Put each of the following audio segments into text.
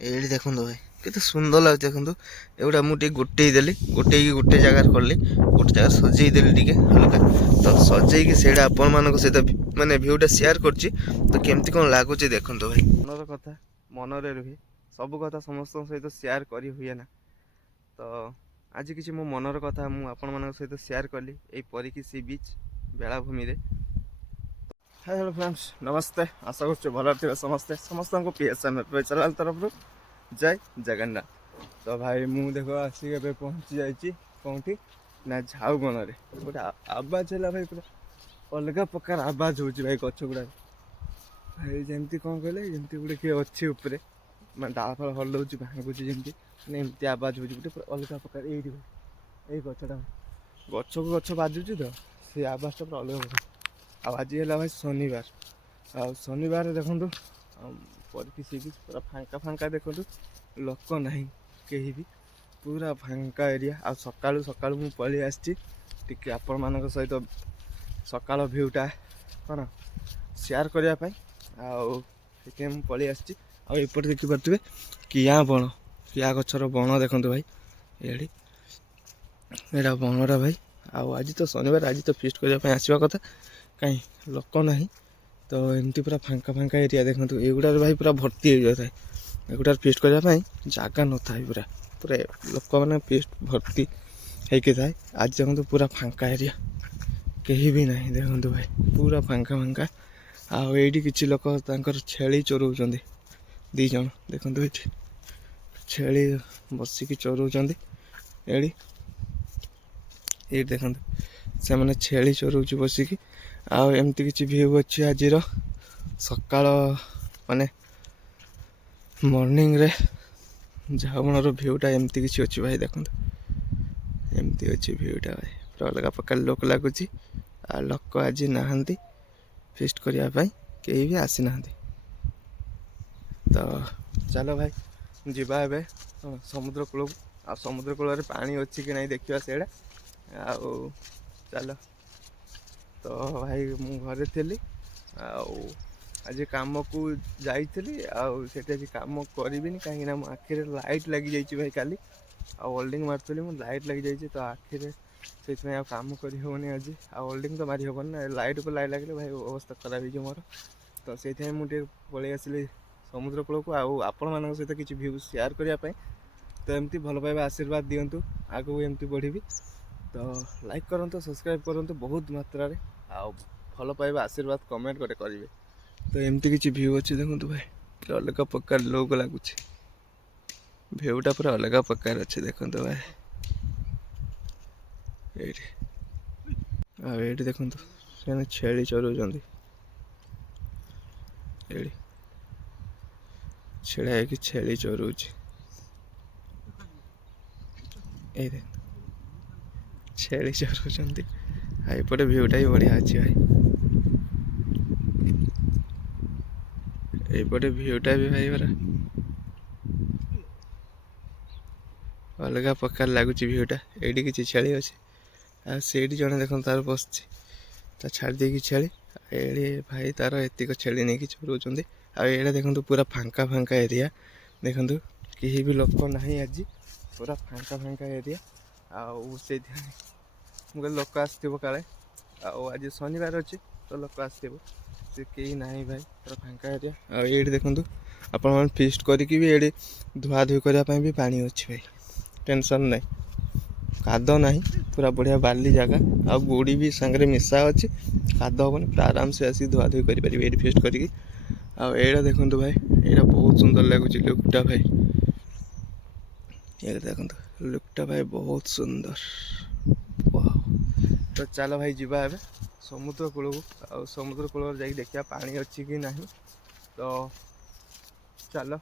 ଏଇଠି ଦେଖନ୍ତୁ ଭାଇ କେତେ ସୁନ୍ଦର ଲାଗୁଛି ଦେଖନ୍ତୁ। ଏଗୁଡ଼ା ମୁଁ ଟିକେ ଗୋଟେଇଦେଲି, ଗୋଟେଇକି ଗୋଟେ ଜାଗାରେ କଲି, ଗୋଟେ ଜାଗାରେ ସଜେଇ ଦେଲି ଟିକେ ହାଲକା। ତ ସଜେଇକି ସେଇଟା ଆପଣମାନଙ୍କ ସହିତ ମାନେ ଭିୟୁଟା ସେୟାର କରୁଛି। ତ କେମିତି କ'ଣ ଲାଗୁଛି ଦେଖନ୍ତୁ ଭାଇ। ମନର କଥା ମନରେ ରୁହେ, ସବୁ କଥା ସମସ୍ତଙ୍କ ସହିତ ସେୟାର କରି ହୁଏ ନା। ତ ଆଜି କିଛି ମୋ ମନର କଥା ମୁଁ ଆପଣମାନଙ୍କ ସହିତ ସେୟାର କଲି ଏଇ ପରିକି ସି ବିଚ୍ ବେଳାଭୂମିରେ। ହାଇ ହ୍ୟାଲୋ ଫ୍ରେଣ୍ଡସ୍, ନମସ୍ତେ। ଆଶା କରୁଛୁ ଭଲରେ ଥିବେ ସମସ୍ତଙ୍କୁ ଚ୍ୟାନେଲ୍ ତରଫରୁ ଜୟ ଜଗନ୍ନାଥ। ତ ଭାଇ ମୁଁ ଦେଖ ଆସିକି ଏବେ ପହଞ୍ଚି ଯାଇଛି କେଉଁଠି ନା ଝାଉବଣରେ। ଗୋଟେ ଆବାଜ ହେଲା ଭାଇ, ପୁରା ଅଲଗା ପ୍ରକାର ଆବାଜ ହେଉଛି ଭାଇ ଗଛ ଗୁଡ଼ାକ। ଭାଇ ଯେମିତି କ'ଣ କହିଲେ, ଯେମିତି ଗୋଟେ କିଏ ଅଛି ଉପରେ, ମାନେ ଡାଳ ଫାଳ ହଲଉଛି ଭାଙ୍ଗୁଛି, ଯେମିତି ମାନେ ଏମିତି ଆବାଜ ହେଉଛି ଗୋଟେ ପୁରା ଅଲଗା ପ୍ରକାର। ଏଇଠି ଭାଇ ଏଇ ଗଛଟା ଗଛକୁ ଗଛ ବାଜୁଛି ତ ସେ ଆବାଜଟା ପୁରା ଅଲଗା ପ୍ରକାର। ଆଉ ଆଜି ହେଲା ଭାଇ ଶନିବାର, ଆଉ ଶନିବାର ଦେଖନ୍ତୁ ପରିକି ସି ବିଚ୍ ପୁରା ଫାଙ୍କା ଫାଙ୍କା ଦେଖନ୍ତୁ, ଲୋକ ନାହିଁ କେହି ବି, ପୁରା ଫାଙ୍କା ଏରିଆ। ଆଉ ସକାଳୁ ସକାଳୁ ମୁଁ ପଳେଇ ଆସିଛି ଟିକେ ଆପଣମାନଙ୍କ ସହିତ ସକାଳ ଭିୟୁଟା କ'ଣ ସେୟାର କରିବା ପାଇଁ। ଆଉ ସେଥିପାଇଁ ମୁଁ ପଳେଇ ଆସିଛି। ଆଉ ଏପଟେ ଦେଖିପାରୁଥିବେ କିଆ ବଣ, କିଆ ଗଛର ବଣ ଦେଖନ୍ତୁ ଭାଇ। ଏଇଠି ଏଇଟା ବଣଟା ଭାଇ। ଆଉ ଆଜି ତ ଶନିବାର, ଆଜି ତ ଫିଷ୍ଟ କରିବା ପାଇଁ ଆସିବା କଥା, କାହିଁ ଲୋକ ନାହିଁ। ତ ଏମିତି ପୁରା ଫାଙ୍କା ଫାଙ୍କା ଏରିଆ ଦେଖନ୍ତୁ। ଏଗୁଡ଼ାରେ ଭାଇ ପୁରା ଭର୍ତ୍ତି ହେଇଯାଇଥାଏ, ଏଗୁଡ଼ାରେ ଫିଷ୍ଟ କରିବା ପାଇଁ ଜାଗା ନଥାଏ। ପୁରା ପୁରା ଲୋକମାନେ ଫିଷ୍ଟ ଭର୍ତ୍ତି ହେଇକି ଥାଏ। ଆଜି ଦେଖନ୍ତୁ ପୁରା ଫାଙ୍କା ଏରିଆ, କେହି ବି ନାହିଁ ଦେଖନ୍ତୁ ଭାଇ, ପୁରା ଫାଙ୍କା ଫାଙ୍କା। ଆଉ ଏଇଠି କିଛି ଲୋକ ତାଙ୍କର ଛେଳି ଚରାଉଛନ୍ତି, 2 ଜଣ ଦେଖନ୍ତୁ ଏଇଠି ଛେଳି ବସିକି ଚରାଉଛନ୍ତି। ଏଇଠି ଦେଖନ୍ତୁ ସେମାନେ ଛେଳି ଚରାଉଛି ବସିକି। ଆଉ ଏମିତି କିଛି ଭିୟୁ ଅଛି ଆଜିର ସକାଳ, ମାନେ ମର୍ଣ୍ଣିଂରେ ଝାଉବଣର ଭିୟୁଟା ଏମିତି କିଛି ଅଛି ଭାଇ ଦେଖନ୍ତୁ। ଏମିତି ଅଛି ଭିୟୁଟା ଭାଇ, ପୁରା ଅଲଗା ପ୍ରକାର ଲୋକ ଲାଗୁଛି। ଆଉ ଲୋକ ଆଜି ନାହାନ୍ତି ଫିଷ୍ଟ କରିବା ପାଇଁ, କେହି ବି ଆସିନାହାନ୍ତି। ତ ଚାଲ ଭାଇ ଯିବା ଏବେ ସମୁଦ୍ର କୂଳକୁ। ଆଉ ସମୁଦ୍ର କୂଳରେ ପାଣି ଅଛି କି ନାହିଁ ଦେଖିବା ସେଇଟା। ଆଉ ଚାଲ। ତ ଭାଇ ମୁଁ ଘରେ ଥିଲି, ଆଉ ଆଜି କାମକୁ ଯାଇଥିଲି। ଆଉ ସେଠି ଆଜି କାମ କରିବିନି, କାହିଁକିନା ମୋ ଆଖିରେ ଲାଇଟ୍ ଲାଗିଯାଇଛି ଭାଇ। କାଲି ଆଉ ୱେଲ୍ଡିଂ ମାରୁଥିଲି, ମୁଁ ଲାଇଟ୍ ଲାଗିଯାଇଛି ତ ଆଖିରେ, ସେଇଥିପାଇଁ ଆଉ କାମ କରିହେବନି ଆଜି। ଆଉ ୱେଲ୍ଡିଂ ତ ମାରି ହେବନି ନା, ଲାଇଟ୍ ଉପରେ ଲାଇଟ୍ ଲାଗିଲେ ଭାଇ ଅବସ୍ଥା ଖରାପ ହେଇଯିବ ମୋର। ତ ସେଇଥିପାଇଁ ମୁଁ ଟିକେ ପଳେଇ ଆସିଲି ସମୁଦ୍ର କୂଳକୁ, ଆଉ ଆପଣମାନଙ୍କ ସହିତ କିଛି ଭ୍ୟୁ ସେୟାର କରିବା ପାଇଁ। ତ ଏମିତି ଭଲ ପାଇବା ଆଶୀର୍ବାଦ ଦିଅନ୍ତୁ, ଆଗକୁ ଏମିତି ବଢ଼ିବି। ତ ଲାଇକ୍ କରନ୍ତୁ, ସବସ୍କ୍ରାଇବ୍ କରନ୍ତୁ ବହୁତ ମାତ୍ରାରେ, ଆଉ ଭଲ ପାଇବା ଆଶୀର୍ବାଦ କମେଣ୍ଟ ଗୋଟେ କରିବେ। ତ ଏମିତି କିଛି ଭ୍ୟୁ ଅଛି ଦେଖନ୍ତୁ ଭାଇ, ପୁରା ଅଲଗା ପ୍ରକାର ଲୋକ ଲାଗୁଛି। ଭିୟୁଟା ପୁରା ଅଲଗା ପ୍ରକାର ଅଛି ଦେଖନ୍ତୁ ଭାଇ। ଏଇଠି ଆଉ ଏଇଠି ଦେଖନ୍ତୁ ସେମାନେ ଛେଳି ଚରାଉଛନ୍ତି। ଏଇଠି ଛିଡ଼ା ହେଇକି ଛେଳି ଚରାଉଛି। ଏଇ ଛେଳି ଚରାଉଛନ୍ତି। ଆଉ ଏପଟେ ଭିୟୁଟା ବି ବଢ଼ିଆ ଅଛି ଭାଇ। এইପଟେ ଭିୟୁଟା ବି ଭାଇ ପରା ଅଲଗା ପ୍ରକାର ଲାଗୁଛି ଭିୟୁଟା। ଏଇଠି କିଛି ଛେଳି ଅଛି, ଆଉ ସେଇଠି ଜଣେ ଦେଖନ୍ତୁ ତାର ବସିଛି, ତା ଛାଡ଼ି ଦେଇକି ଛେଳି। ଏଇଠି ଭାଇ ତାର ଏତିକ ଛେଳି ନେଇକି ଚରାଉଛନ୍ତି। ଆଉ ଏଇଟା ଦେଖନ୍ତୁ ପୁରା ଫାଙ୍କା ଫାଙ୍କା ଏରିଆ ଦେଖନ୍ତୁ, କେହି ବି ଲୋକ ନାହିଁ ଆଜି, ପୁରା ଫାଙ୍କା ଫାଙ୍କା ଏରିଆ। ଆଉ ସେଇଥିପାଇଁ ମୁଁ କହିଲି ଲୋକ ଆସିଥିବ କାଳେ, ଆଉ ଆଜି ଶନିବାର ଅଛି ତ ଲୋକ ଆସିଥିବ, ସେ କେହି ନାହିଁ ଭାଇ, ପୁରା ଫାଙ୍କା ଏରିଆ। ଆଉ ଏଇଠି ଦେଖନ୍ତୁ ଆପଣମାନେ ଫିଷ୍ଟ କରିକି ବି ଏଇଠି ଧୁଆଧୁଇ କରିବା ପାଇଁ ବି ପାଣି ଅଛି ଭାଇ, ଟେନସନ୍ ନାହିଁ, କାଦ ନାହିଁ, ପୁରା ବଢ଼ିଆ ବାଲି ଜାଗା। ଆଉ ଗୋଡ଼ି ବି ସାଙ୍ଗରେ ମିଶା ଅଛି, କାଦ ହେବନି, ପୁରା ଆରାମସେ ଆସିକି ଧୁଆଧୁଇ କରିପାରିବେ ଏଇଠି ଫିଷ୍ଟ କରିକି। ଆଉ ଏଇଟା ଦେଖନ୍ତୁ ଭାଇ, ଏଇଟା ବହୁତ ସୁନ୍ଦର ଲାଗୁଛି ଲୁକ୍ଟା ଭାଇ। ଏଇଟା ଦେଖନ୍ତୁ ଲୁକ୍ଟା ଭାଇ ବହୁତ ସୁନ୍ଦର। ତ ଚାଲ ଭାଇ ଯିବା ଏବେ ସମୁଦ୍ର କୂଳକୁ। ଆଉ ସମୁଦ୍ର କୂଳରେ ଯାଇକି ଦେଖିବା ପାଣି ଅଛି କି ନାହିଁ। ତ ଚାଲ।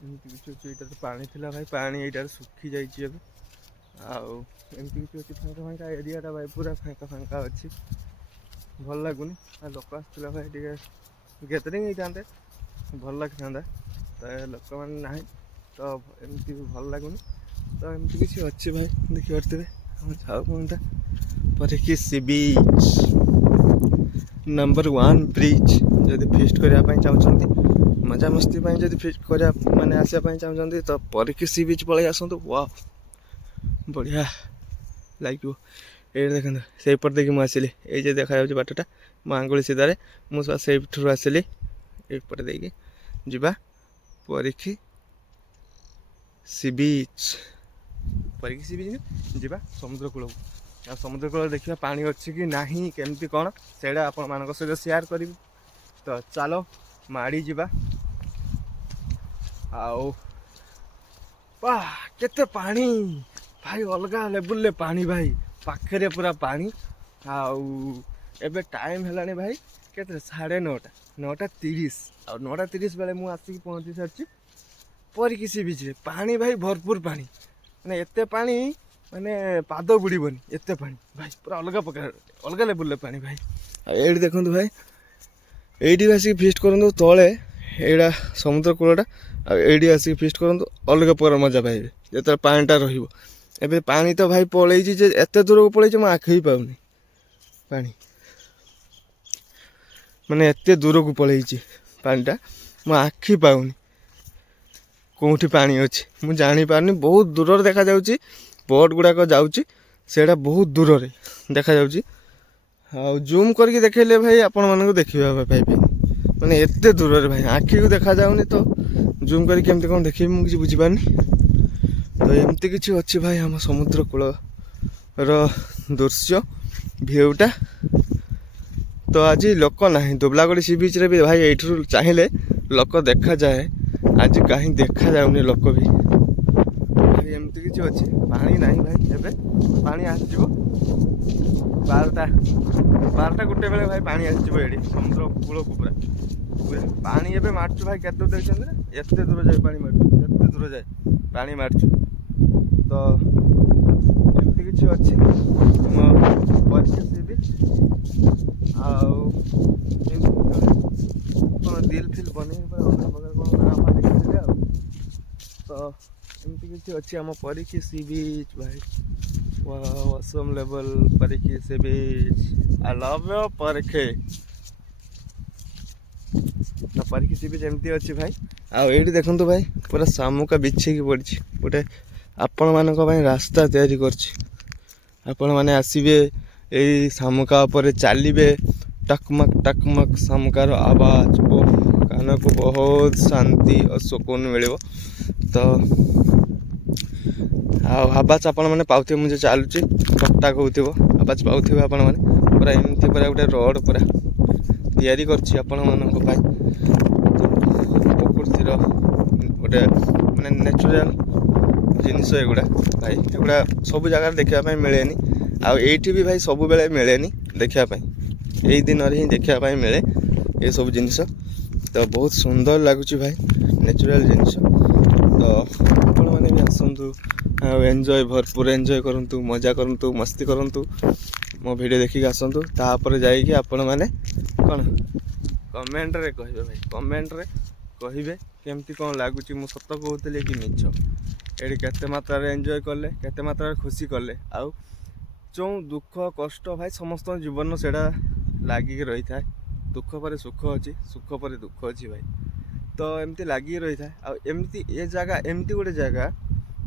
ଏମିତି କିଛି ଅଛି, ଏଇଟାରେ ପାଣି ଥିଲା ଭାଇ, ପାଣି ଏଇଟାରେ ଶୁଖି ଯାଇଛି ଏବେ। ଆଉ ଏମିତି କିଛି ଅଛି, ଫାଙ୍କା ଫାଙ୍କା ଏରିଆଟା ଭାଇ, ପୁରା ଫାଙ୍କା ଫାଙ୍କା ଅଛି, ଭଲ ଲାଗୁନି। ଆଉ ଲୋକ ଆସିଥିଲା ଭାଇ, ଟିକେ ଗ୍ୟାଦରିଂ ହେଇଥାନ୍ତେ ଭଲ ଲାଗିଥାନ୍ତା, ତ ଲୋକମାନେ ନାହିଁ ତ ଏମିତି ବି ଭଲ ଲାଗୁନି। ତ ଏମିତି କିଛି ଅଛି ଭାଇ, ଦେଖିପାରୁଥିବେ ଆମ ଝାଉବଣଟା ପରିକି ସି ବିଚ୍। नंबर 1 ब्रिज जदि फिस्ट करने चाहते मजामस्ती जदि फिस्ट करा माने आसापी चाहते तो परिकी सी बीच पलि आसतु वाह बढ़िया लगे ये देखो से पट देखिए मुझे आसिली ये देखा बाटटा मो आंगुली सीधारे मुझे आसिली एपटे देखिए जीवा परिकी सी बीच परिकी सी बीच जीवा समुद्र कूल आ समुद्र कूल देखा पानी अच्छी कि नहीं केमती कौन से आपण मान सहित सेयार करी तो चलो माड़ी जीवा आओ वाह केते पानी भाई अलगा लेवल पानी भाई पाखे पूरा पानी आउ एबे टाइम है भाई केते 9:30 9:30 आ 9:30 बेले मुझे आसिक पहुँची सारी परिकी सी बीच रे पानी भाई भरपूर पानी माने एते पानी माने पाद बुड़बनी एते पानी भाई पूरा अलग प्रकार अलग लेवल पानी भाई ये देखो भाई ये आसिक फिस्ट करूँ तले यहाँ समुद्र कूलटा आड़ी आसिक फिस्ट करूँ अलग प्रकार मजा पाइबे जो पानीटा रे पानी तो भाई पलैची एत दूर को पलैची मैं आँख ही पाऊनी पानी माने एत दूर को पलैची पानीटा मैं आँख ही पाऊनी कौटी पानी अच्छी मुझे जापारनी बहुत दूर देखा जाउची बोट गुड़ाक जाऊँगी सेटा बहुत दूर रे देखा जाउची आ जूम करके देखले भाई आपण मानक देखा पाइबे माने एते दूर रे भाई आँखी को देखा जाउनी तो जूम करके केमती कौन देखी मुझे बुझीपारनी तो एमती किसी अच्छी भाई आम समुद्र कूल दृश्य भ्यूटा तो आज लोक ना दुबलागढ़ी सी बीच रे भी भाई ये चाहिए लोक देखा जाए आज कहीं देखा जाऊनी लोक भी भाई एमती किसी अच्छी पानी ना भाई एबे पानी आसो 12टा गोटे बेले भाई पानी आसो ये समुद्र कूल को पूरा पानी एबे मार्चु भाई केते देखते ना एत दूर जाए पानी मार्चु एत दूर जाए पानी मार्चु तो एमती किसी अच्छी परिचय कौन दिल फिल बन तो एमती किसी अच्छी आम परिकी सी बीच भाई असम लेवल परिकी सी बीच आई लव यू परिकी तो परिकी सी बीच एमती अच्छी भाई आउ देखु भाई पूरा शामुका बिछेकी पड़ी गोटे आपण मान रास्ता तैयारी आपण मैंने आसबे यही शामुका उपर चलिए टकमक शामुकार आवाज ओ कान को बहुत शांति और सुकून मिल तो आवाज आपण मैंने पाथे मुझे चलुची टकटाक हो आवाज पाथे आपण मैंने पूरा एमती पूरा गोटे रोड पूरा तैयारी आपण मान प्रकृतिर गोटे माने नेचुरल जिनस एगुड़ा भाई एगुड़ा सब जगह देखापी मिले आईटी भी भाई सब बेले मिले देखापी यही दिन ही देखापी मिले ये सब जिनस तो बहुत सुंदर लगुच भाई नेचुरल जिनस तो आपण मैंने भी आसतु एंजॉय भरपूर एंजॉय करूँ मजा करूँ मस्ती करूँ मो वीडियो देखिक आसतु तापर जाइए आपण मैंने कौन कमेंट रे कहे भाई कमेंट रे कहे केमती कौन लगुच मु सत कहूली कि मिछ ये केते मात्रा एंजॉय कले केते मात्रा खुशी कले आउ जो दुख कष्ट भाई समस्त जीवन से लगिक रही था दुख पर सुख अच्छी सुख पर दुख अच्छी भाई तो एमती लगिक रही था आमती ये जगह एमती गोटे जगह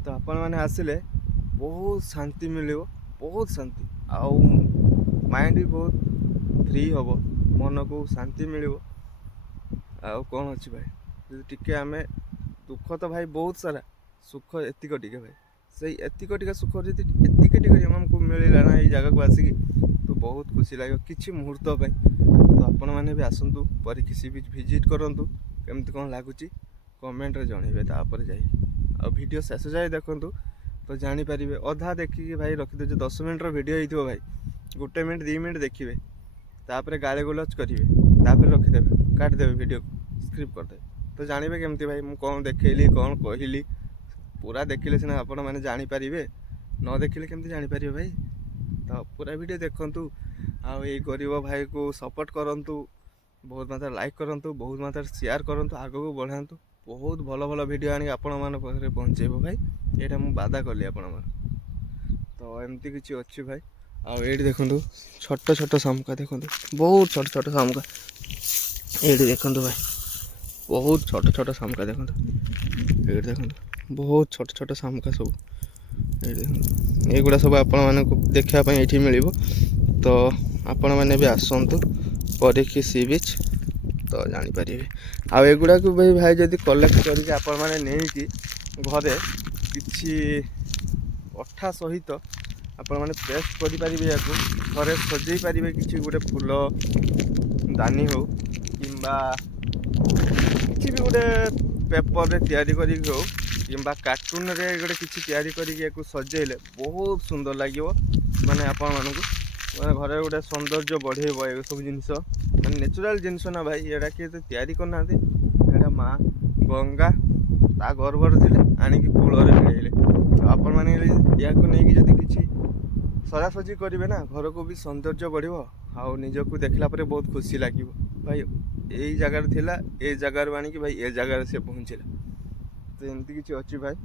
तो आपण मैंने आसिले बहुत शांति मिले बहुत शांति आउ माइंड भी बहुत फ्री हम मन को शांति मिल आउ कौन अच्छी भाई टिके आम दुख तो भाई बहुत सारा सुख एतिक टिके भाई से एतिक टिके सुख जी एतिक टिके आमको मिलला ना ये जगह को आसिकी तो बहुत खुशी लगे किसी मुहूर्त तो आपण मैंने भी आसतु परिकी सी बीच विजिट करूँ केमती कौन लगुच कमेंट रे जनइबे तापर जाई आ वीडियो शेष जाए देखूँ तो जानीपारे अधा देखिए भाई रखिदे 10 मिनट वीडियो होइथिबो भाई 1 मिनट 2 मिनट देखिए तापर गाली गुलज करेंगे तापर रखिदेवे काटिदेवे वीडियो स्क्रिप्ट करदे तो जानवे केमती भाई मुझे कौन देखली कौन कहली पूरा देखिले सीना आपण मैंने जानीपारे न देखिले केमती जानीपारे भाई तो पूरा वीडियो देखु आई गरीब भाई को सपोर्ट करूँ बहुत मात्रा लाइक करूँ बहुत मात्रा शेयर करूँ आग को बढ़ातु बहुत भल भल वीडियो आनी आपण मान पहुँचेब भाई यहाँ मुझे बाधा कली आपण तो एमती किसी अच्छी भाई ଆଉ ଏଇଠି ଦେଖନ୍ତୁ ଛୋଟ ଛୋଟ ଶାମୁକା ଦେଖନ୍ତୁ, ବହୁତ ଛୋଟ ଛୋଟ ଶାମୁକା। ଏଇଠି ଦେଖନ୍ତୁ ଭାଇ, ବହୁତ ଛୋଟ ଛୋଟ ଶାମୁକା ଦେଖନ୍ତୁ। ଏଇଠି ଦେଖନ୍ତୁ ବହୁତ ଛୋଟ ଛୋଟ ଶାମୁକା ସବୁ। ଏଇଠି ଦେଖନ୍ତୁ, ଏଇଗୁଡ଼ା ସବୁ ଆପଣମାନଙ୍କୁ ଦେଖିବା ପାଇଁ ଏଇଠି ମିଳିବ। ତ ଆପଣମାନେ ବି ଆସନ୍ତୁ ପରୀକ୍ଷୀ ସି ବିଚ୍, ତ ଜାଣିପାରିବେ। ଆଉ ଏଗୁଡ଼ାକୁ ବି ଭାଇ ଯଦି କଲେକ୍ଟ କରିକି ଆପଣମାନେ ନେଇକି ଘରେ କିଛି ଅଠା ସହିତ ଆପଣମାନେ ପେଷ୍ଟ କରିପାରିବେ, ୟାକୁ ଘରେ ସଜେଇ ପାରିବେ। କିଛି ଗୋଟେ ଫୁଲ ଦାନୀ ହଉ କିମ୍ବା କିଛି ବି ଗୋଟେ ପେପରରେ ତିଆରି କରିକି ହଉ କିମ୍ବା କାର୍ଟୁନରେ ଗୋଟେ କିଛି ତିଆରି କରିକି ୟାକୁ ସଜେଇଲେ ବହୁତ ସୁନ୍ଦର ଲାଗିବ। ମାନେ ଆପଣମାନଙ୍କୁ ମାନେ ଘରେ ଗୋଟେ ସୌନ୍ଦର୍ଯ୍ୟ ବଢ଼େଇବ ଏସବୁ ଜିନିଷ। ମାନେ ନ୍ୟାଚୁରାଲ୍ ଜିନିଷ ନା ଭାଇ, ଏଇଟା କିଏ ତ ତିଆରି କରିନାହାନ୍ତି, ଏଇଟା ମା ଗଙ୍ଗା ତା ଗର୍ଭରେ ଥିଲେ ଆଣିକି କୂଳରେ ମିଳେଇଲେ। ତ ଆପଣମାନେ ଏହାକୁ ନେଇକି ଯଦି କିଛି ସଜାସଜି କରିବେ ନା, ଘରକୁ ବି ସୌନ୍ଦର୍ଯ୍ୟ ବଢ଼ିବ। ଆଉ ନିଜକୁ ଦେଖିଲା ପରେ ବହୁତ ଖୁସି ଲାଗିବ, ଭାଇ ଏଇ ଜାଗାରେ ଥିଲା, ଏଇ ଜାଗାରୁ ଆଣିକି ଭାଇ ଏ ଜାଗାରେ ସେ ପହଞ୍ଚିଲା। ତ ଏମିତି କିଛି ଅଛି ଭାଇ।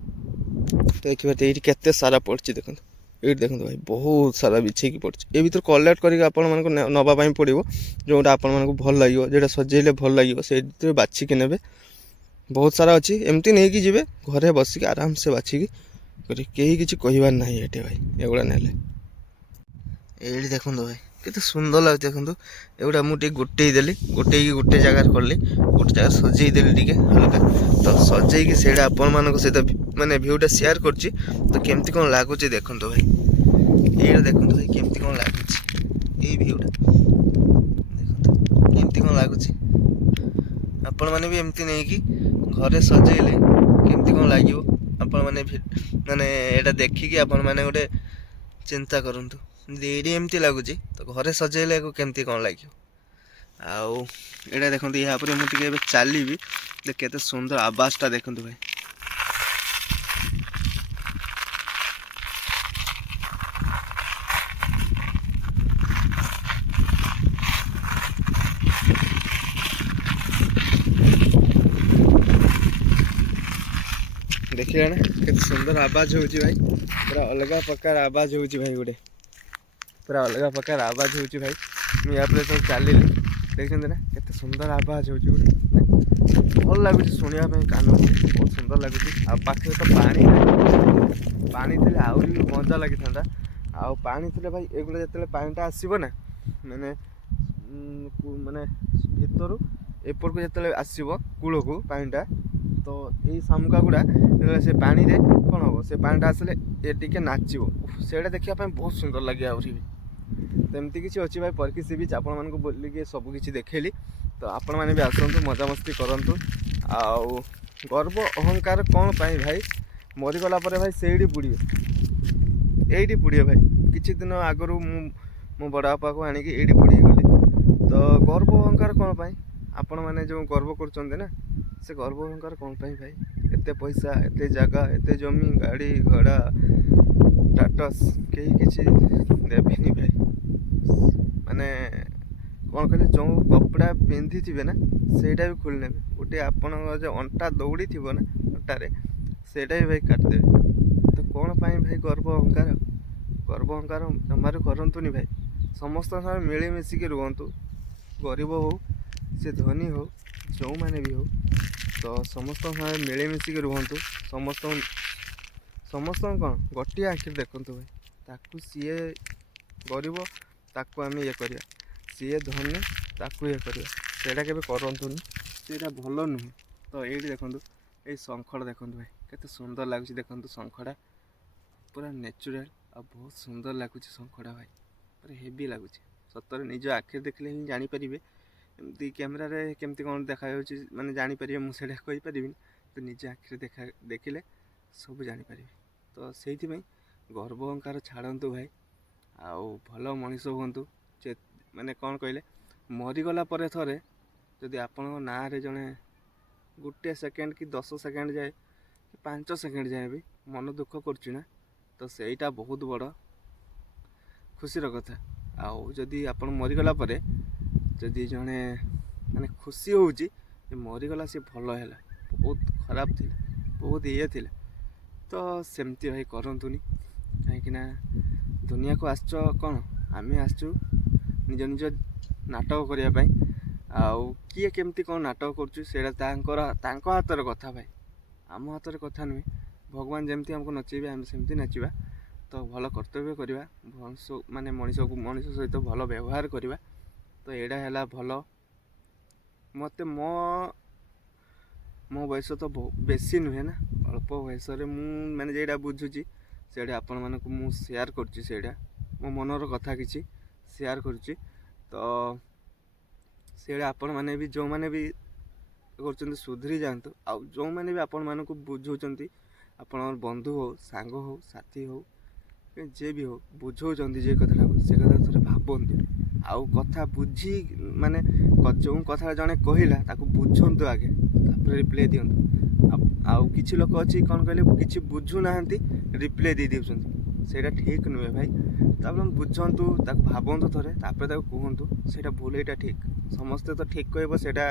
ତ ଦେଖିବା ଏଇଠି କେତେ ସାରା ପଡ଼ିଛି ଦେଖନ୍ତୁ। ଏଇଠି ଦେଖନ୍ତୁ ଭାଇ, ବହୁତ ସାରା ବିଛେଇକି ପଡ଼ିଛି। ଏ ଭିତରୁ କଲେକ୍ଟ କରିକି ଆପଣମାନଙ୍କୁ ନେବା ପାଇଁ ପଡ଼ିବ। ଯେଉଁଟା ଆପଣମାନଙ୍କୁ ଭଲ ଲାଗିବ, ଯେଉଁଟା ସଜେଇଲେ ଭଲ ଲାଗିବ, ସେଇଥିରେ ବାଛିକି ନେବେ। ବହୁତ ସାରା ଅଛି, ଏମିତି ନେଇକି ଯିବେ ଘରେ ବସିକି ଆରାମସେ ବାଛିକି କରି, କେହି କିଛି କହିବାର ନାହିଁ ଏଠି ଭାଇ ଏଗୁଡ଼ା ନେଲେ। ଏଇଠି ଦେଖନ୍ତୁ ଭାଇ, କେତେ ସୁନ୍ଦର ଲାଗୁଛି ଦେଖନ୍ତୁ। ଏଗୁଡ଼ା ମୁଁ ଟିକେ ଗୋଟେଇ ଦେଲି, ଗୋଟେଇକି ଗୋଟେ ଜାଗାରେ କଲି, ଗୋଟେ ଜାଗାରେ ସଜେଇ ଦେଲି ଟିକେ ହାଲକା। ତ ସଜେଇକି ସେଇଟା ଆପଣମାନଙ୍କ ସହିତ ମାନେ ଭିୟୁଟା ସେୟାର କରୁଛି। ତ କେମିତି କ'ଣ ଲାଗୁଛି ଦେଖନ୍ତୁ ଭାଇ। ଏଇଟା ଦେଖନ୍ତୁ ଭାଇ କେମିତି କ'ଣ ଲାଗୁଛି, ଏଇ ଭିୟୁଟା ଦେଖନ୍ତୁ କେମିତି କ'ଣ ଲାଗୁଛି। ଆପଣମାନେ ବି ଏମିତି ନେଇକି ଘରେ ସଜେଇଲେ କେମିତି କ'ଣ ଲାଗିବ, ଆପଣମାନେ ମାନେ ଏଇଟା ଦେଖିକି ଆପଣମାନେ ଗୋଟେ ଚିନ୍ତା କରନ୍ତୁ। ଏଇଠି ଏମିତି ଲାଗୁଛି, ତ ଘରେ ସଜେଇଲେ କେମିତି କ'ଣ ଲାଗିବ। ଆଉ ଏଇଟା ଦେଖନ୍ତୁ, ଏହା ଉପରେ ମୁଁ ଟିକେ ଏବେ ଚାଲିବି, କେତେ ସୁନ୍ଦର ଆବାଜଟା ଦେଖନ୍ତୁ ଭାଇ। ଦେଖିଲେ ନା କେତେ ସୁନ୍ଦର ଆବାଜ ହେଉଛି ଭାଇ। ପୁରା ଅଲଗା ପ୍ରକାର ଆବାଜ ହେଉଛି ଭାଇ, ଗୋଟେ ପୁରା ଅଲଗା ପ୍ରକାର ଆବାଜ ହେଉଛି ଭାଇ। ମୁଁ ୟା ପରେ ସବୁ ଚାଲିଲି, ଦେଖିଛନ୍ତି ନା କେତେ ସୁନ୍ଦର ଆବାଜ ହେଉଛି ଗୋଟେ। ଭଲ ଲାଗୁଛି ଶୁଣିବା ପାଇଁ, କାନ ବହୁତ ସୁନ୍ଦର ଲାଗୁଛି। ଆଉ ପାଖରେ ତ ପାଣି, ପାଣି ଥିଲେ ଆହୁରି ବି ମଜା ଲାଗିଥାନ୍ତା। ଆଉ ପାଣି ଥିଲେ ଭାଇ, ଏଗୁଡ଼ା ଯେତେବେଳେ ପାଣିଟା ଆସିବ ନା, ମାନେ ମାନେ ଭିତରୁ ଏପଟକୁ ଯେତେବେଳେ ଆସିବ କୂଳକୁ ପାଣିଟା, ତ ଏଇ ଶାମୁକା ଗୁଡ଼ା ଯେତେବେଳେ ସେ ପାଣିରେ କ'ଣ ହେବ, ସେ ପାଣିଟା ଆସିଲେ ଏ ଟିକେ ନାଚିବ, ସେଇଟା ଦେଖିବା ପାଇଁ ବହୁତ ସୁନ୍ଦର ଲାଗେ ଆହୁରି ବି। ତ ଏମିତି କିଛି ଅଛି ଭାଇ ପରୀକ୍ଷୀ ସି ବିଚ୍, ଆପଣମାନଙ୍କୁ ବୁଲିକି ସବୁ କିଛି ଦେଖେଇଲି। ତ ଆପଣମାନେ ବି ଆସନ୍ତୁ, ମଜାମସ୍ତି କରନ୍ତୁ। ଆଉ ଗର୍ବ ଅହଙ୍କାର କ'ଣ ପାଇଁ ଭାଇ, ମରିଗଲା ପରେ ଭାଇ ସେଇଠି ବୁଡ଼ିବେ, ଏଇଠି ବୁଡ଼ିବେ ଭାଇ। କିଛି ଦିନ ଆଗରୁ ମୋ ବଡ଼ ବାପାକୁ ଆଣିକି ଏଇଠି ବୁଡ଼ିକି ଗଲି। ତ ଗର୍ବ ଅହଙ୍କାର କ'ଣ ପାଇଁ, ଆପଣମାନେ ଯେଉଁ ଗର୍ବ କରୁଛନ୍ତି ନା, ସେ ଗର୍ବ ଅହଙ୍କାର କ'ଣ ପାଇଁ ଭାଇ। ଏତେ ପଇସା, ଏତେ ଜାଗା, ଏତେ ଜମି, ଗାଡ଼ି ଘୋଡ଼ା, ଟାଟସ୍, କେହି କିଛି ଦେବେନି ଭାଇ। ମାନେ କ'ଣ କହିଲେ, ଯେଉଁ କପଡ଼ା ପିନ୍ଧିଥିବେ ନା, ସେଇଟା ବି ଖୋଲି ନେବେ। ଗୋଟେ ଆପଣଙ୍କ ଯେଉଁ ଅଣ୍ଟା ଦୌଡ଼ି ଥିବ ନା ଅଣ୍ଟାରେ, ସେଇଟା ବି ଭାଇ କାଟିଦେବେ। ତ କ'ଣ ପାଇଁ ଭାଇ ଗର୍ବ ଅହଙ୍କାର, ଗର୍ବ ଅହଙ୍କାର ଜମାରୁ କରନ୍ତୁନି ଭାଇ। ସମସ୍ତଙ୍କ ସାଙ୍ଗରେ ମିଳିମିଶିକି ରୁହନ୍ତୁ। ଗରିବ ହଉ, ସେ ଧନୀ ହଉ, ଯେଉଁମାନେ ବି ହଉ, ତ ସମସ୍ତଙ୍କ ସାଙ୍ଗରେ ମିଳିମିଶିକି ରୁହନ୍ତୁ। ସମସ୍ତଙ୍କୁ କ'ଣ ଗୋଟିଏ ଆଖିରେ ଦେଖନ୍ତୁ ଭାଇ। ତାକୁ ସିଏ ଗରିବ, ତାକୁ ଆମେ ଇଏ କରିବା, ସିଏ ଧନୀ, ତାକୁ ଇଏ କରିବା, ସେଇଟା କେବେ କରନ୍ତୁନି, ସେଇଟା ଭଲ ନୁହେଁ। ତ ଏଇଠି ଦେଖନ୍ତୁ, ଏଇ ଶଙ୍ଖଟା ଦେଖନ୍ତୁ ଭାଇ, କେତେ ସୁନ୍ଦର ଲାଗୁଛି ଦେଖନ୍ତୁ। ଶଙ୍ଖଟା ପୁରା ନ୍ୟାଚୁରାଲ୍ ଆଉ ବହୁତ ସୁନ୍ଦର ଲାଗୁଛି ଶଙ୍ଖଟା ଭାଇ, ପୁରା ହେଭି ଲାଗୁଛି ସତରେ। ନିଜ ଆଖିରେ ଦେଖିଲେ ହିଁ ଜାଣିପାରିବେ। ଏମିତି କ୍ୟାମେରାରେ କେମିତି କ'ଣ ଦେଖାଯାଉଛି ମାନେ ଜାଣିପାରିବେ, ମୁଁ ସେଇଟା କହିପାରିବିନି। ତ ନିଜ ଆଖିରେ ଦେଖିଲେ ସବୁ ଜାଣିପାରିବେ। ତ ସେଇଥିପାଇଁ ଗର୍ବ ଅହଙ୍କାର ଛାଡ଼ନ୍ତୁ ଭାଇ, ଆଉ ଭଲ ମଣିଷ ହୁଅନ୍ତୁ। ମାନେ କ'ଣ କହିଲେ, ମରିଗଲା ପରେ ଥରେ ଯଦି ଆପଣଙ୍କ ନାଁରେ ଜଣେ ଗୋଟିଏ ସେକେଣ୍ଡ କି 10 ସେକେଣ୍ଡ ଯାଏ କି 5 ସେକେଣ୍ଡ ଯାଏ ବି ମନ ଦୁଃଖ କରୁଛି ନା, ତ ସେଇଟା ବହୁତ ବଡ଼ ଖୁସିର କଥା। ଆଉ ଯଦି ଆପଣ ମରିଗଲା ପରେ ଯଦି ଜଣେ ମାନେ ଖୁସି ହେଉଛି ଯେ ମରିଗଲା, ସେ ଭଲ ହେଲା, ବହୁତ ଖରାପ ଥିଲା, ବହୁତ ଇଏ ଥିଲା, ତ ସେମିତି ଭାଇ କରନ୍ତୁନି। କାହିଁକିନା ଦୁନିଆକୁ ଆସିଛ କ'ଣ? ଆମେ ଆସିଛୁ ନିଜ ନିଜ ନାଟକ କରିବା ପାଇଁ। ଆଉ କିଏ କେମିତି କ'ଣ ନାଟକ କରୁଛି ସେଇଟା ତାଙ୍କ ହାତର କଥା ଭାଇ, ଆମ ହାତରେ କଥା ନୁହେଁ। ଭଗବାନ ଯେମିତି ଆମକୁ ନଚେଇବେ ଆମେ ସେମିତି ନାଚିବା। ତ ଭଲ କର୍ତ୍ତବ୍ୟ କରିବା, ମଣିଷ ସହିତ ଭଲ ବ୍ୟବହାର କରିବା। ତ ଏଇଟା ହେଲା ଭଲ। ମୋତେ ମୋ ବୟସ ତ ବେଶୀ ନୁହେଁ ନା, ଅଳ୍ପ ବୟସରେ ମୁଁ ମାନେ ଯେଉଁଟା ବୁଝୁଛି ସେଇଟା ଆପଣମାନଙ୍କୁ ମୁଁ ସେୟାର କରୁଛି। ସେଇଟା ମୋ ମନର କଥା କିଛି ସେୟାର କରୁଛି। ତ ସେଇଟା ଆପଣମାନେ ବି ଯେଉଁମାନେ ବି କରୁଛନ୍ତି ସୁଧୁରି ଯାଆନ୍ତୁ। ଆଉ ଯେଉଁମାନେ ବି ଆପଣମାନଙ୍କୁ ବୁଝାଉଛନ୍ତି, ଆପଣଙ୍କର ବନ୍ଧୁ ହଉ, ସାଙ୍ଗ ହଉ, ସାଥୀ ହଉ, ଯିଏ ବି ହଉ ବୁଝାଉଛନ୍ତି ଯେ କଥାଟାକୁ, ସେ କଥା ଥରେ ଭାବନ୍ତୁ। ଆଉ କଥା ବୁଝି ମାନେ ଯେଉଁ କଥା ଜଣେ କହିଲା ତାକୁ ବୁଝନ୍ତୁ ଆଗେ, ତାପରେ ରିପ୍ଲାଏ ଦିଅନ୍ତୁ। ଆଉ କିଛି ଲୋକ ଅଛି କ'ଣ କହିଲେ, କିଛି ବୁଝୁନାହାନ୍ତି, ରିପ୍ଲାଏ ଦେଇ ଦେଉଛନ୍ତି। ସେଇଟା ଠିକ୍ ନୁହେଁ ଭାଇ। ତାପରେ ବୁଝନ୍ତୁ, ତାକୁ ଭାବନ୍ତୁ ଥରେ, ତାପରେ ତାକୁ କୁହନ୍ତୁ ସେଇଟା ଭୁଲ, ଏଇଟା ଠିକ୍। ସମସ୍ତେ ତ ଠିକ୍ କହିବ ସେଇଟା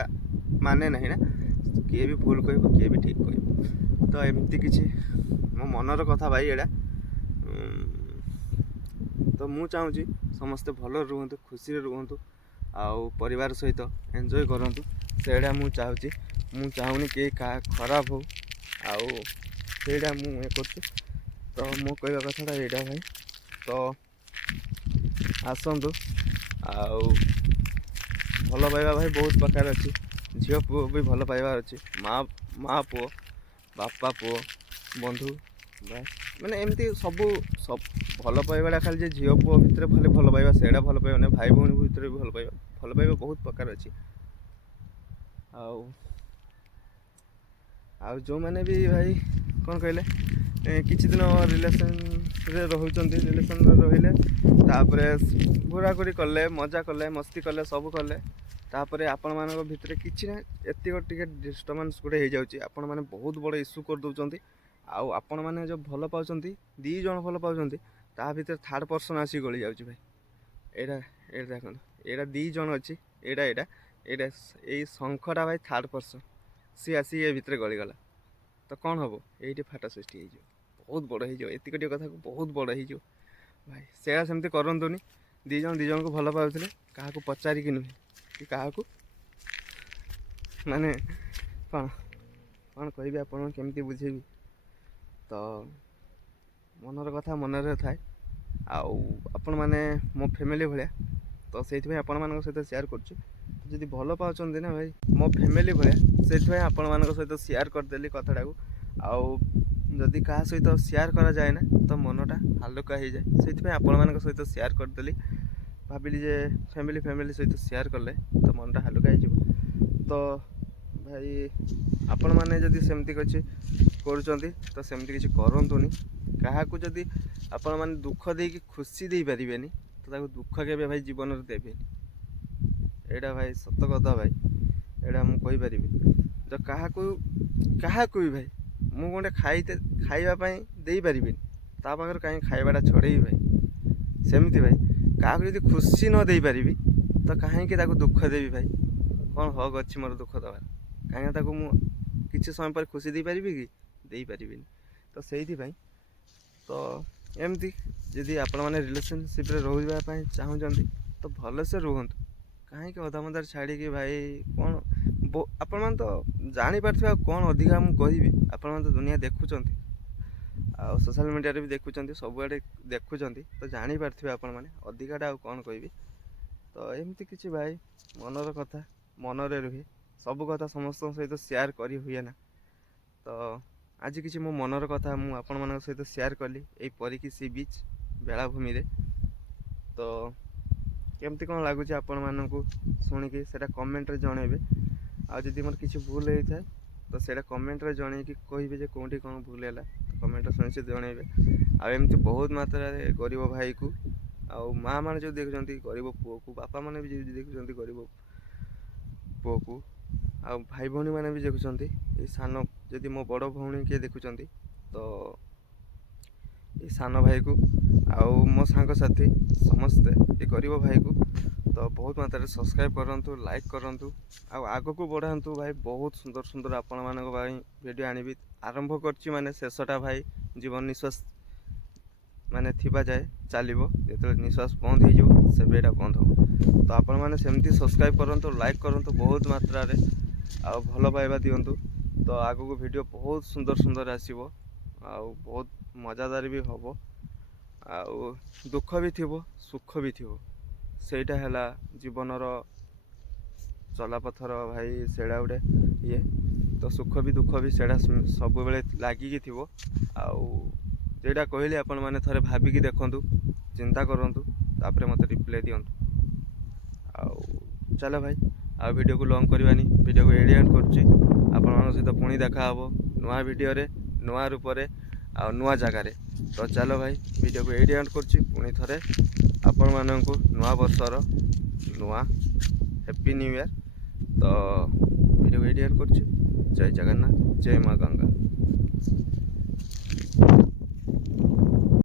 ମାନେ ନାହିଁ ନା, କିଏ ବି ଭୁଲ କହିବ, କିଏ ବି ଠିକ୍ କହିବ। ତ ଏମିତି କିଛି ମୋ ମନର କଥା ଭାଇ ଏଇଟା। ତ ମୁଁ ଚାହୁଁଛି ସମସ୍ତେ ଭଲରେ ରୁହନ୍ତୁ, ଖୁସିରେ ରୁହନ୍ତୁ, ଆଉ ପରିବାର ସହିତ ଏନ୍ଜୟ କରନ୍ତୁ। ସେଇଟା ମୁଁ ଚାହୁଁଛି। ମୁଁ ଚାହୁଁନି କେହି କାହା ଖରାପ ହଉ, ଆଉ ସେଇଟା ମୁଁ କରୁଛି। ତ ମୁଁ କହିବା କଥାଟା ଏଇଟା ଭାଇ। ତ ଆସନ୍ତୁ, ଆଉ ଭଲ ପାଇବା ଭାଇ ବହୁତ ପ୍ରକାର ଅଛି। ଝିଅ ପୁଅ ବି ଭଲ ପାଇବାର ଅଛି, ମା ପୁଅ, ବାପା ପୁଅ, ବନ୍ଧୁ, ମାନେ ଏମିତି ସବୁ ଭଲ ପାଇବାଟା ଖାଲି ଯେ ଝିଅ ପୁଅ ଭିତରେ ଭଲ ପାଇବା ସେଇଟା ଭଲ ପାଇବା ନାହିଁ। ଭାଇ ଭଉଣୀ ଭିତରେ ବି ଭଲ ପାଇବା ବହୁତ ପ୍ରକାର ଅଛି। ଆଉ ଯେଉଁମାନେ ବି ଭାଇ କ'ଣ କହିଲେ, କିଛି ଦିନ ରିଲେସନ୍ରେ ରହିଲେ, ତାପରେ ଘୋରାଘୋରି କଲେ, ମଜା କଲେ, ମସ୍ତି କଲେ, ସବୁ କଲେ, ତାପରେ ଆପଣମାନଙ୍କ ଭିତରେ କିଛି ନା ଏତିକ ଟିକେ ଡିଷ୍ଟର୍ବାନ୍ସ ଗୋଟେ ହେଇଯାଉଛି। ଆପଣମାନେ ବହୁତ ବଡ଼ ଇସ୍ୟୁ କରିଦେଉଛନ୍ତି। ଆଉ ଆପଣମାନେ ଯେଉଁ ଭଲ ପାଉଛନ୍ତି, 2 ଜଣ ଭଲ ପାଉଛନ୍ତି, ତା ଭିତରେ ଥାର୍ଡ଼ ପର୍ସନ୍ ଆସିକି ଗଳି ଯାଉଛି ଭାଇ। ଏଇଟା ଦେଖନ୍ତୁ, ଏଇଟା 2 ଜଣ ଅଛି, ଏଇଟା ଏଇ ଶଙ୍ଖଟା ଭାଇ ଥାର୍ଡ଼ ପର୍ସନ୍, ସିଏ ଆସିକି ଏ ଭିତରେ ଗଳିଗଲା। ତ କ'ଣ ହେବ? ଏଇଠି ଫାଟ ସୃଷ୍ଟି ହେଇଯିବ, ବହୁତ ବଡ଼ ହେଇଯିବ। ଏତିକ ଟିକେ କଥାକୁ ବହୁତ ବଡ଼ ହେଇଯିବ ଭାଇ। ସେଇଟା ସେମିତି କରନ୍ତୁନି। 2 ଜଣ 2 ଜଣଙ୍କୁ ଭଲ ପାଉଥିଲେ, କାହାକୁ ପଚାରିକି ନୁହେଁ, କି କାହାକୁ ମାନେ କ'ଣ କହିବି, ଆପଣଙ୍କୁ କେମିତି ବୁଝେଇବି। ତ ମନର କଥା ମନରେ ଥାଏ। ଆଉ ଆପଣମାନେ ମୋ ଫ୍ୟାମିଲି ଭଳିଆ, ତ ସେଇଥିପାଇଁ ଆପଣମାନଙ୍କ ସହିତ ସେୟାର କରୁଛି। ଯଦି ଭଲ ପାଉଛନ୍ତି ନା ଭାଇ, ମୋ ଫ୍ୟାମିଲି ଭଳିଆ, ସେଇଥିପାଇଁ ଆପଣମାନଙ୍କ ସହିତ ସେୟାର କରିଦେଲି କଥାଟାକୁ। ଆଉ ଯଦି କାହା ସହିତ ସେୟାର କରାଯାଏ ନା, ତ ମନଟା ହାଲୁକା ହେଇଯାଏ। ସେଇଥିପାଇଁ ଆପଣମାନଙ୍କ ସହିତ ସେୟାର କରିଦେଲି। ଭାବିଲି ଯେ ଫ୍ୟାମିଲି ସହିତ ସେୟାର କଲେ ତ ମନଟା ହାଲୁକା ହେଇଯିବ। ତ ଭାଇ ଆପଣମାନେ ଯଦି ସେମିତି କିଛି କରୁଛନ୍ତି ତ ସେମିତି କିଛି କରନ୍ତୁନି। କାହାକୁ ଯଦି ଆପଣମାନେ ଦୁଃଖ ଦେଇକି ଖୁସି ଦେଇପାରିବେନି, ତ ତାକୁ ଦୁଃଖ କେବେ ଭାଇ ଜୀବନରେ ଦେବେନି। ଏଇଟା ଭାଇ ସତ କଥା ଭାଇ, ଏଇଟା ମୁଁ କହିପାରିବି। ତ କାହାକୁ ବି ଭାଇ ମୁଁ ଗୋଟେ ଖାଇବା ପାଇଁ ଦେଇପାରିବିନି, ତା ପାଖରେ କାହିଁକି ଖାଇବାଟା ଛଡ଼େଇବି ଭାଇ। ସେମିତି ଭାଇ କାହାକୁ ଯଦି ଖୁସି ନ ଦେଇପାରିବି, ତ କାହିଁକି ତାକୁ ଦୁଃଖ ଦେବି ଭାଇ। କ'ଣ ହକ୍ ଅଛି ମୋର ଦୁଃଖ ଦେବାର? କାହିଁକିନା ତାକୁ ମୁଁ କିଛି ସମୟ ପରେ ଖୁସି ଦେଇପାରିବି କି? ଦେଇପାରିବିନି। ତ ସେଇଥିପାଇଁ ତ ଏମିତି ଯଦି ଆପଣମାନେ ରିଲେସନସିପ୍ରେ ରହିବା ପାଇଁ ଚାହୁଁଛନ୍ତି ତ ଭଲସେ ରୁହନ୍ତୁ। କାହିଁକି ଅଧାମଧାରେ ଛାଡ଼ିକି ଭାଇ କ'ଣ ଆପଣମାନେ ତ ଜାଣିପାରୁଥିବେ। ଆଉ କ'ଣ ଅଧିକା ମୁଁ କହିବି? ଆପଣମାନେ ତ ଦୁନିଆ ଦେଖୁଛନ୍ତି, ଆଉ ସୋସିଆଲ୍ ମିଡ଼ିଆରେ ବି ଦେଖୁଛନ୍ତି, ସବୁଆଡ଼େ ଦେଖୁଛନ୍ତି, ତ ଜାଣିପାରୁଥିବେ ଆପଣମାନେ। ଅଧିକାଟା ଆଉ କ'ଣ କହିବି। ତ ଏମିତି କିଛି ଭାଇ ମନର କଥା ମନରେ ରୁହେ। ସବୁ କଥା ସମସ୍ତଙ୍କ ସହିତ ସେୟାର କରି ହୁଏ ନା। ତ ଆଜି କିଛି ମୋ ମନର କଥା ମୁଁ ଆପଣମାନଙ୍କ ସହିତ ସେୟାର କଲି ଏଇ ପରିକି ସି ବିଚ୍ ବେଳାଭୂମିରେ। ତ କେମିତି କ'ଣ ଲାଗୁଛି ଆପଣମାନଙ୍କୁ ଶୁଣିକି ସେଇଟା କମେଣ୍ଟରେ ଜଣାଇବେ। ଆଉ ଯଦି ମୋର କିଛି ଭୁଲ ହେଇଥାଏ ତ ସେଇଟା କମେଣ୍ଟରେ ଜଣାଇକି କହିବେ ଯେ କେଉଁଠି କ'ଣ ଭୁଲ ହେଲା, ତ କମେଣ୍ଟରେ ଶୁଣିକି ଜଣାଇବେ। ଆଉ ଏମିତି ବହୁତ ମାତ୍ରାରେ ଗରିବ ଭାଇକୁ, ଆଉ ମାଆ ମାନେ ଯେଉଁ ଦେଖୁଛନ୍ତି ଗରିବ ପୁଅକୁ, ବାପାମାନେ ବି ଯଦି ଦେଖୁଛନ୍ତି ଗରିବ ପୁଅକୁ, ଆଉ ଭାଇ ଭଉଣୀମାନେ ବି ଦେଖୁଛନ୍ତି, ଏଇ ସାନ ଯଦି ମୋ ବଡ଼ ଭଉଣୀ କିଏ ଦେଖୁଛନ୍ତି ତ ଏଇ ସାନ ଭାଇକୁ, ଆଉ ମୋ ସାଙ୍ଗସାଥି ସମସ୍ତେ ଏ ଗରିବ ଭାଇକୁ ତ ବହୁତ ମାତ୍ରାରେ ସବସ୍କ୍ରାଇବ୍ କରନ୍ତୁ, ଲାଇକ୍ କରନ୍ତୁ, ଆଉ ଆଗକୁ ବଢ଼ାନ୍ତୁ ଭାଇ। ବହୁତ ସୁନ୍ଦର ଆପଣମାନଙ୍କ ପାଇଁ ଭିଡ଼ିଓ ଆଣିବି। ଆରମ୍ଭ କରିଛି ମାନେ ଶେଷଟା ଭାଇ ଜୀବନ ନିଶ୍ୱାସ ମାନେ ଥିବା ଯାଏ ଚାଲିବ, ଯେତେବେଳେ ନିଶ୍ୱାସ ବନ୍ଦ ହେଇଯିବ ସେବେ ଏଇଟା ବନ୍ଦ ହେବ। ତ ଆପଣମାନେ ସେମିତି ସବସ୍କ୍ରାଇବ୍ କରନ୍ତୁ, ଲାଇକ୍ କରନ୍ତୁ ବହୁତ ମାତ୍ରାରେ, ଆଉ ଭଲ ପାଇବା ଦିଅନ୍ତୁ। ତ ଆଗକୁ ଭିଡ଼ିଓ ବହୁତ ସୁନ୍ଦର ସୁନ୍ଦର ଆସିବ, ଆଉ ବହୁତ ମଜାଦାର ବି ହେବ, ଆଉ ଦୁଃଖ ବି ଥିବ ସୁଖ ବି ଥିବ। ସେଇଟା ହେଲା ଜୀବନର ଚଲାପଥର ଭାଇ, ସେଇଟା ଗୋଟେ ଇଏ। ତ ସୁଖ ବି ଦୁଃଖ ବି ସେଇଟା ସବୁବେଳେ ଲାଗିକି ଥିବ। ଆଉ ଯେଉଁଟା କହିଲି ଆପଣମାନେ ଥରେ ଭାବିକି ଦେଖନ୍ତୁ, ଚିନ୍ତା କରନ୍ତୁ, ତାପରେ ମୋତେ ରିପ୍ଲାଏ ଦିଅନ୍ତୁ। ଆଉ ଚାଲ ଭାଇ, ଆଉ ଭିଡ଼ିଓକୁ ଲଙ୍ଗ୍ କରିବାନି, ଭିଡ଼ିଓକୁ ଏଇଠି ଏଣ୍ଡ୍ କରୁଛି। ଆପଣମାନଙ୍କ ସହିତ ପୁଣି ଦେଖା ହେବ ନୂଆ ଭିଡ଼ିଓରେ, ନୂଆ ରୂପରେ, ଆଉ ନୂଆ ଜାଗାରେ। ତ ଚାଲ ଭାଇ, ଭିଡ଼ିଓକୁ ଏଇଠି ଏଣ୍ଡ୍ କରୁଛି। ପୁଣି ଥରେ ଆପଣମାନଙ୍କୁ ନୂଆ ବର୍ଷର ନୂଆ ହ୍ୟାପି ନ୍ୟୁ ଇୟର୍। ତ ଭିଡ଼ିଓକୁ ଏଇଠି ଏଣ୍ଡ୍ କରୁଛି। ଜୟ ଜଗନ୍ନାଥ, ଜୟ ମା ଗଙ୍ଗା।